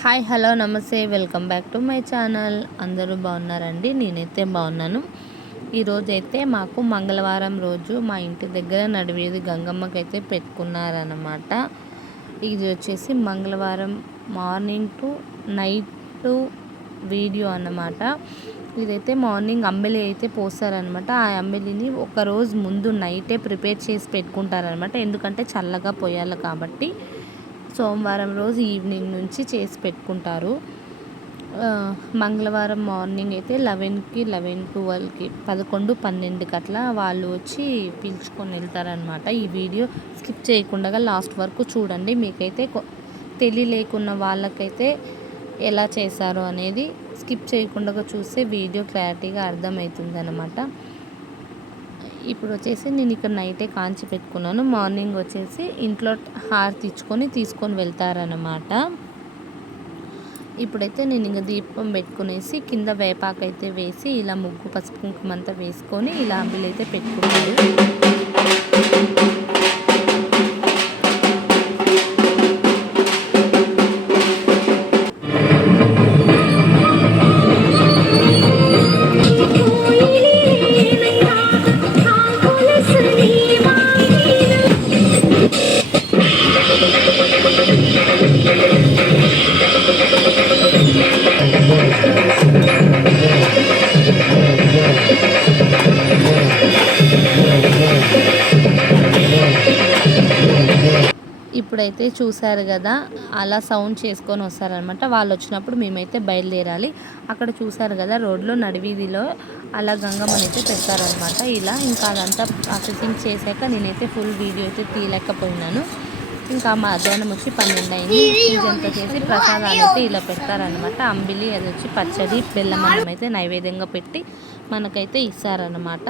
Hi hello నమస్తే welcome back to my channel. అందరూ బాగున్నారండి? నేనైతే బాగున్నాను. ఈరోజు అయితే మాకు మంగళవారం రోజు మా ఇంటి దగ్గర నడివేది గంగమ్మకైతే పెట్టుకున్నారనమాట ఇది వచ్చేసి మంగళవారం మార్నింగ్ టు నైట్ వీడియో అన్నమాట. ఇదైతే మార్నింగ్ అంబెలి అయితే పోస్తారనమాట ఆ అంబెలిని ఒక రోజు ముందు నైటే ప్రిపేర్ చేసి పెట్టుకుంటారనమాట ఎందుకంటే చల్లగా పోయాలి కాబట్టి. సోమవారం రోజు ఈవినింగ్ నుంచి చేసి పెట్టుకుంటారు. మంగళవారం మార్నింగ్ అయితే లెవెన్కి లెవెన్ ట్వెల్వ్కి పదకొండు పన్నెండుకి అట్లా వాళ్ళు వచ్చి పిలుచుకొని వెళ్తారనమాట ఈ వీడియో స్కిప్ చేయకుండా లాస్ట్ వరకు చూడండి. మీకైతే తెలియలేకున్న వాళ్ళకైతే ఎలా చేశారో అనేది స్కిప్ చేయకుండా చూస్తే వీడియో క్లారిటీగా అర్థమవుతుంది అనమాట ఇప్పుడు వచ్చేసి నేను ఇక్కడ నైటే కాంచి పెట్టుకున్నాను. మార్నింగ్ వచ్చేసి ఇంట్లో హారతి ఇచ్చుకొని తీసుకొని వెళ్తారనమాట ఇప్పుడైతే నేను ఇంకా దీపం పెట్టుకునేసి కింద వేపాకు అయితే వేసి ఇలా ముగ్గు పసుపు కుంకుమంతా వేసుకొని ఇలా అంబిలైతే పెట్టుకున్నాను. ఇప్పుడైతే చూశారు కదా అలా సౌండ్ చేసుకొని వస్తారనమాట వాళ్ళు వచ్చినప్పుడు మేమైతే బయలుదేరాలి. అక్కడ చూశారు కదా రోడ్లో నడివీధిలో అలా గంగమ్మనైతే పెడతారనమాట ఇలా ఇంకా అదంతా ప్రాసెసింగ్ చేశాక నేనైతే ఫుల్ వీడియో అయితే తీయలేకపోయినాను. ఇంకా మధ్యాహ్నం వచ్చి పన్నెండు అయింది. పూజ చేసి ప్రసాదాలు అయితే ఇలా పెడతారనమాట అంబిలి అది వచ్చి పచ్చడి బెల్లమన్నం అయితే నైవేద్యంగా పెట్టి మనకైతే ఇస్తారనమాట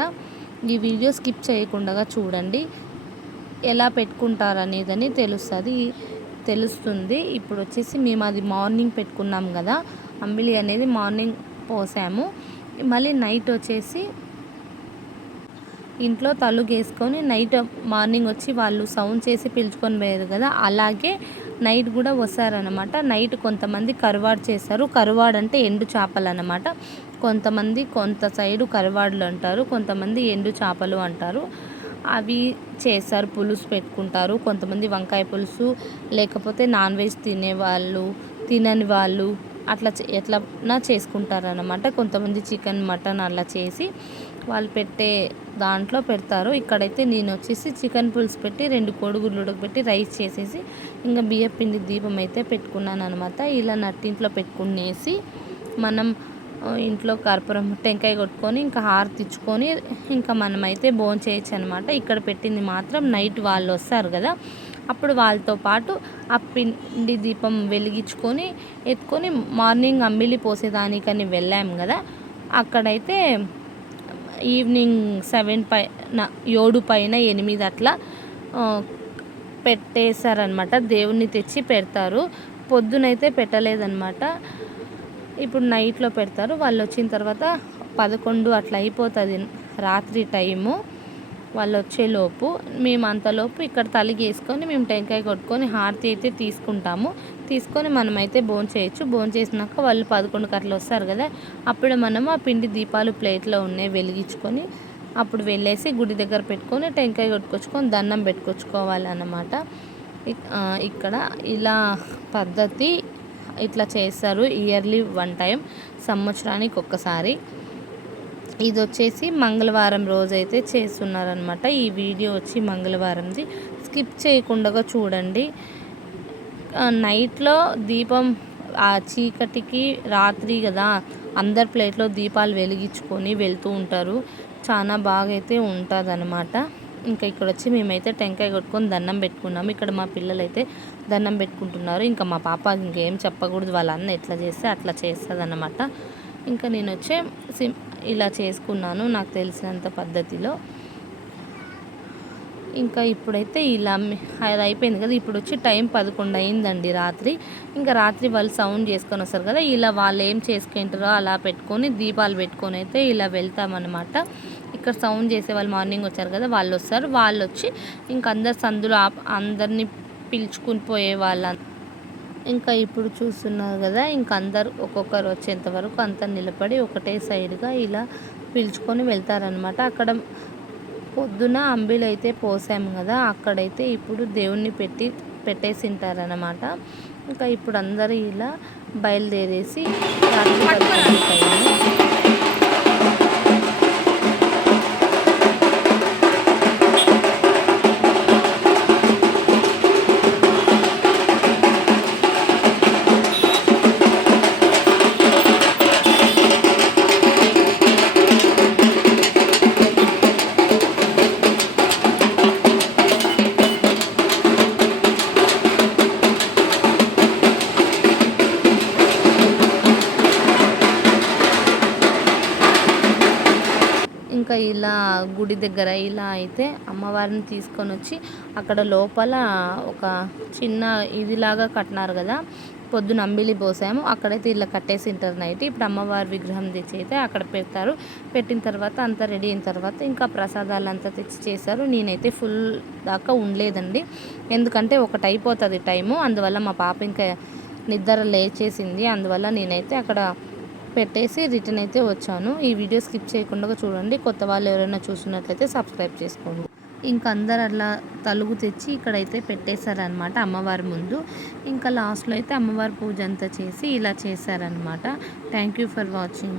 ఈ వీడియో స్కిప్ చేయకుండా చూడండి. ఎలా పెట్టుకుంటారు అనేదని తెలుస్తుంది తెలుస్తుంది. ఇప్పుడు వచ్చేసి మేము అది మార్నింగ్ పెట్టుకున్నాం కదా అంబిలి అనేది మార్నింగ్ పోసాము. మళ్ళీ నైట్ వచ్చేసి ఇంట్లో తలుగేసుకొని నైట్ మార్నింగ్ వచ్చి వాళ్ళు సౌండ్ చేసి పిలుచుకొని పోయారు కదా అలాగే నైట్ కూడా వస్తారనమాట నైట్ కొంతమంది కరువాడు చేస్తారు. కరువాడు అంటే ఎండు చేపలు అనమాట కొంతమంది కొంత సైడు కరువాడులు అంటారు కొంతమంది ఎండు చేపలు అంటారు. అవి చేస్తారు పులుసు పెట్టుకుంటారు. కొంతమంది వంకాయ పులుసు లేకపోతే నాన్ వెజ్ తినేవాళ్ళు తినని వాళ్ళు అట్లా ఎట్లా చేసుకుంటారనమాట కొంతమంది చికెన్ మటన్ అలా చేసి వాళ్ళు పెట్టే దాంట్లో పెడతారు. ఇక్కడైతే నేను వచ్చేసి చికెన్ పులుసు పెట్టి రెండు కోడిగుడ్లు ఉడకబెట్టి రైస్ చేసేసి ఇంకా బియ్య పిండి దీపం అయితే పెట్టుకున్నాను అనమాట ఇలా నట్టింట్లో పెట్టుకునేసి మనం ఇంట్లో కర్పూరం టెంకాయ కొట్టుకొని ఇంకా హారతి ఇచ్చుకొని ఇంకా మనమైతే భోజనం చేయొచ్చు అనమాట ఇక్కడ పెట్టింది మాత్రం నైట్ వాళ్ళు వస్తారు కదా. అప్పుడు వాళ్ళతో పాటు ఆ పిండి దీపం వెలిగించుకొని ఎత్తుకొని మార్నింగ్ అమ్మిలి పోసేదానికని వెళ్ళాము కదా. అక్కడైతే ఈవినింగ్ సెవెన్ పైన ఏడు పైన ఎనిమిది అట్లా పెట్టేశారనమాట దేవుణ్ణి తెచ్చి పెడతారు. పొద్దునైతే పెట్టలేదన్నమాట. ఇప్పుడు నైట్లో పెడతారు. వాళ్ళు వచ్చిన తర్వాత పదకొండు అట్లా అయిపోతుంది. రాత్రి టైము వాళ్ళు వచ్చేలోపు మేము అంతలోపు ఇక్కడ తలిగేసుకొని మేము టెంకాయ కొట్టుకొని హారతి అయితే తీసుకుంటాము. తీసుకొని మనమైతే భోజనం చేయొచ్చు. భోజనం చేసినాక వాళ్ళు పదకొండుకి అట్లా వస్తారు కదా. అప్పుడు మనం ఆ పిండి దీపాలు ప్లేట్లో ఉన్నాయి వెలిగించుకొని అప్పుడు వెళ్ళేసి గుడి దగ్గర పెట్టుకొని టెంకాయ కొట్టుకొచ్చుకొని దండం పెట్టుకొచ్చుకోవాలన్నమాట. ఇక్కడ ఇలా పద్ధతి ఇట్లా చేస్తారు ఇయర్లీ వన్ టైం సంవత్సరానికి ఒక్కసారి. ఇది వచ్చేసి మంగళవారం రోజైతే చేస్తున్నారనమాట ఈ వీడియో వచ్చి మంగళవారంది. స్కిప్ చేయకుండా చూడండి. నైట్లో దీపం ఆ చీకటికి రాత్రి కదా అందరి ప్లేట్లో దీపాలు వెలిగించుకొని వెళ్తూ ఉంటారు. చాలా బాగా అయితే ఉంటుంది అనమాట ఇంకా ఇక్కడ వచ్చి మేమైతే టెంకాయ కొట్టుకొని దండం పెట్టుకున్నాము ఇక్కడ మా పిల్లలు అయితే దండం పెట్టుకుంటున్నారు. ఇంకా మా పాప ఇంకేం చెప్పకూడదు. వాళ్ళ అన్న ఎట్లా చేస్తే అట్లా చేస్తుంది అన్నమాట ఇంకా నేను వచ్చే సిమ్ ఇలా చేసుకున్నాను నాకు తెలిసినంత పద్ధతిలో. ఇంకా ఇప్పుడైతే ఇలా అది అయిపోయింది కదా. ఇప్పుడు వచ్చి టైం పదకొండు అయిందండి రాత్రి. ఇంకా రాత్రి వాళ్ళు సౌండ్ చేసుకొని వస్తారు కదా. ఇలా వాళ్ళు ఏం చేసుకుంటారో అలా పెట్టుకొని దీపాలు పెట్టుకొని అయితే ఇలా వెళ్తామన్నమాట. ఇక్కడ సౌండ్ చేసే వాళ్ళు మార్నింగ్ వచ్చారు కదా వాళ్ళు వస్తారు. వాళ్ళు వచ్చి ఇంక అందరు సందులో అందరినీ పిలుచుకుని పోయే వాళ్ళ. ఇంకా ఇప్పుడు చూస్తున్నారు కదా ఇంకా అందరు ఒక్కొక్కరు వచ్చేంత వరకు అంతా నిలబడి ఒకటే సైడ్గా ఇలా పిలుచుకొని వెళ్తారనమాట అక్కడ పొద్దున అంబిలు అయితే పోసాము కదా అక్కడైతే ఇప్పుడు దేవుణ్ణి పెట్టి పెట్టేసి ఉంటారనమాట ఇంకా ఇప్పుడు అందరూ ఇలా బయలుదేరేసి రాత్రి ఇంకా ఇలా గుడి దగ్గర ఇలా అయితే అమ్మవారిని తీసుకొని వచ్చి అక్కడ లోపల ఒక చిన్న ఇదిలాగా కట్టినారు కదా పొద్దున అంబిలి పోసాము. అక్కడైతే ఇలా కట్టేసి ఉంటారు నైట్. ఇప్పుడు అమ్మవారి విగ్రహం తెచ్చి అయితే అక్కడ పెడతారు. పెట్టిన తర్వాత అంతా రెడీ అయిన తర్వాత ఇంకా ప్రసాదాలు అంతా తెచ్చి చేశారు. నేనైతే ఫుల్ దాకా ఉండలేదండి. ఎందుకంటే ఒకటి అయిపోతుంది టైము. అందువల్ల మా పాప ఇంకా నిద్ర లేచేసింది. అందువల్ల నేనైతే అక్కడ పెట్టేసి రిటర్న్ అయితే వచ్చాను. ఈ వీడియో స్కిప్ చేయకుండా చూడండి. కొత్త వాళ్ళు ఎవరైనా చూస్తున్నట్లయితే సబ్స్క్రైబ్ చేసుకోండి. ఇంకా అందరు అలా తలుగు తెచ్చి ఇక్కడైతే పెట్టేశారనమాట అమ్మవారి ముందు. ఇంకా లాస్ట్లో అయితే అమ్మవారి పూజ అంతా చేసి ఇలా చేశారనమాట థ్యాంక్ యూ ఫర్ వాచింగ్